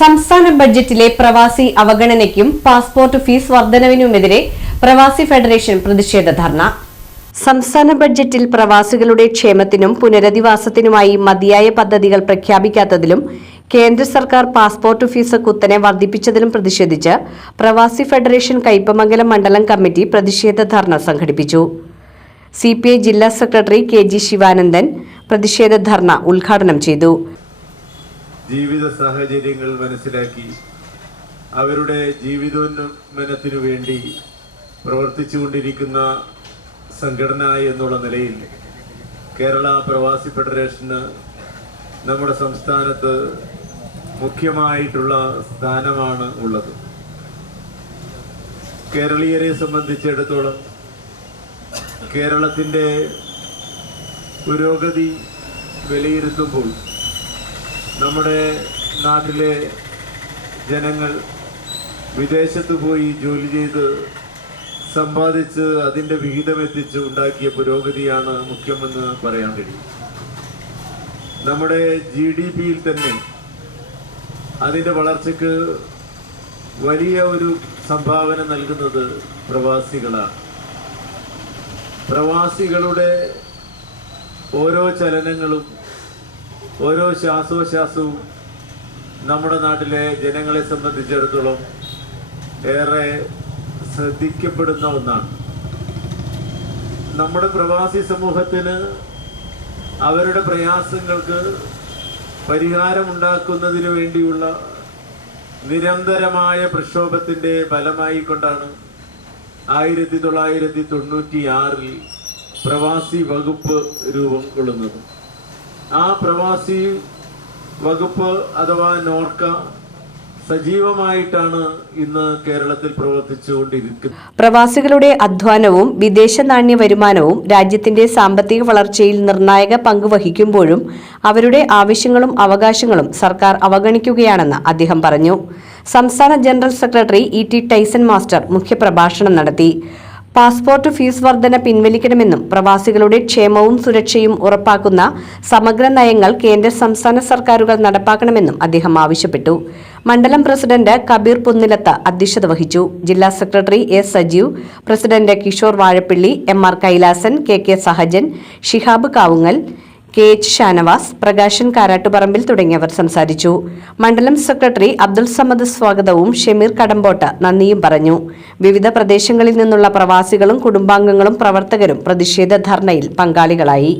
സംസ്ഥാന ബഡ്ജറ്റിലെ പ്രവാസി അവഗണനയ്ക്കും passport fees വർധനവിനുമെതിരെ പ്രവാസി ഫെഡറേഷൻ പ്രതിഷേധ ധർണ. സംസ്ഥാന ബഡ്ജറ്റിൽ പ്രവാസികളുടെ ക്ഷേമത്തിനും പുനരധിവാസത്തിനുമായി മതിയായ പദ്ധതികൾ പ്രഖ്യാപിക്കാത്തതിലും കേന്ദ്ര സർക്കാർ പാസ്പോർട്ട് ഫീസ് കുത്തനെ വർദ്ധിപ്പിച്ചതിലും പ്രതിഷേധിച്ച് പ്രവാസി ഫെഡറേഷൻ കയ്പമംഗലം മണ്ഡലം കമ്മിറ്റി പ്രതിഷേധ ധർണ സംഘടിപ്പിച്ചു. CPI ജില്ലാ സെക്രട്ടറി KG ശിവാനന്ദൻ പ്രതിഷേധ ധർണ ഉദ്ഘാടനം ചെയ്തു. ജീവിത സാഹചര്യങ്ങൾ മനസ്സിലാക്കി അവരുടെ ജീവിതോന്നമനത്തിനു വേണ്ടി പ്രവർത്തിച്ചുകൊണ്ടിരിക്കുന്ന സംഘടന എന്നുള്ള നിലയിൽ കേരള പ്രവാസി ഫെഡറേഷന് നമ്മുടെ സംസ്ഥാനത്ത് മുഖ്യമായിട്ടുള്ള സ്ഥാനമാണ് ഉള്ളത്. കേരളീയരെ സംബന്ധിച്ചിടത്തോളം കേരളത്തിൻ്റെ പുരോഗതി വിലയിരുത്തുമ്പോൾ നമ്മുടെ നാട്ടിലെ ജനങ്ങൾ വിദേശത്ത് പോയി ജോലി ചെയ്ത് സമ്പാദിച്ച് അതിൻ്റെ വിഹിതമെത്തിച്ച് ഉണ്ടാക്കിയ പുരോഗതിയാണ് മുഖ്യമെന്ന് പറയാൻ കഴിയും. നമ്മുടെ GDPയിൽ തന്നെ അതിൻ്റെ വളർച്ചയ്ക്ക് വലിയ ഒരു സംഭാവന നൽകുന്നത് പ്രവാസികളാണ്. പ്രവാസികളുടെ ഓരോ ചലനങ്ങളും ഓരോ ശ്വാസോച്ഛ്വാസവും നമ്മുടെ നാട്ടിലെ ജനങ്ങളെ സംബന്ധിച്ചിടത്തോളം ഏറെ ശ്രദ്ധിക്കപ്പെടുന്ന ഒന്നാണ്. നമ്മുടെ പ്രവാസി സമൂഹത്തിന് അവരുടെ പ്രയാസങ്ങൾക്ക് പരിഹാരമുണ്ടാക്കുന്നതിന് വേണ്ടിയുള്ള നിരന്തരമായ പ്രക്ഷോഭത്തിൻ്റെ ഫലമായി കൊണ്ടാണ് 1996 പ്രവാസി വകുപ്പ് രൂപം കൊള്ളുന്നത്. ആ പ്രവാസി വകുപ്പ് അഥവാ നോർക്ക സജീവമായിട്ടാണ് ഇന്ന് കേരളത്തിൽ പ്രവർത്തിച്ചുകൊണ്ടിരിക്കുന്നത്. പ്രവാസികളുടെ അധ്വാനവും വിദേശ നാണ്യ വരുമാനവും രാജ്യത്തിന്റെ സാമ്പത്തിക വളർച്ചയിൽ നിർണായക പങ്ക് വഹിക്കുമ്പോഴും അവരുടെ ആവശ്യങ്ങളും അവകാശങ്ങളും സർക്കാർ അവഗണിക്കുകയാണെന്ന് അദ്ദേഹം പറഞ്ഞു. സംസ്ഥാന general secretary ET Tyson master മുഖ്യപ്രഭാഷണം നടത്തി. പാസ്പോർട്ട് ഫീസ് വർധന പിൻവലിക്കണമെന്നും പ്രവാസികളുടെ ക്ഷേമവും സുരക്ഷയും ഉറപ്പാക്കുന്ന സമഗ്ര നയങ്ങൾ കേന്ദ്ര സംസ്ഥാന സർക്കാരുകൾ നടപ്പാക്കണമെന്നും അദ്ദേഹം ആവശ്യപ്പെട്ടു. മണ്ഡലം പ്രസിഡന്റ് കബീർ പുന്നിലത്ത് അധ്യക്ഷത വഹിച്ചു. ജില്ലാ secretary A. Sajeev, president Kishore Vazhappilly, MR Kailasan, KK Sahajan, Shihab Kavungal, KH Shanavas, Prakashan Karattuparambil തുടങ്ങിയവർ സംസാരിച്ചു. മണ്ഡലം സെക്രട്ടറി അബ്ദുൾ സമദ് സ്വാഗതവും ഷമീർ കടമ്പോട്ട് നന്ദിയും പറഞ്ഞു. വിവിധ പ്രദേശങ്ങളിൽ നിന്നുള്ള പ്രവാസികളും കുടുംബാംഗങ്ങളും പ്രവർത്തകരും പ്രതിഷേധ ധർണയിൽ പങ്കാളികളായി.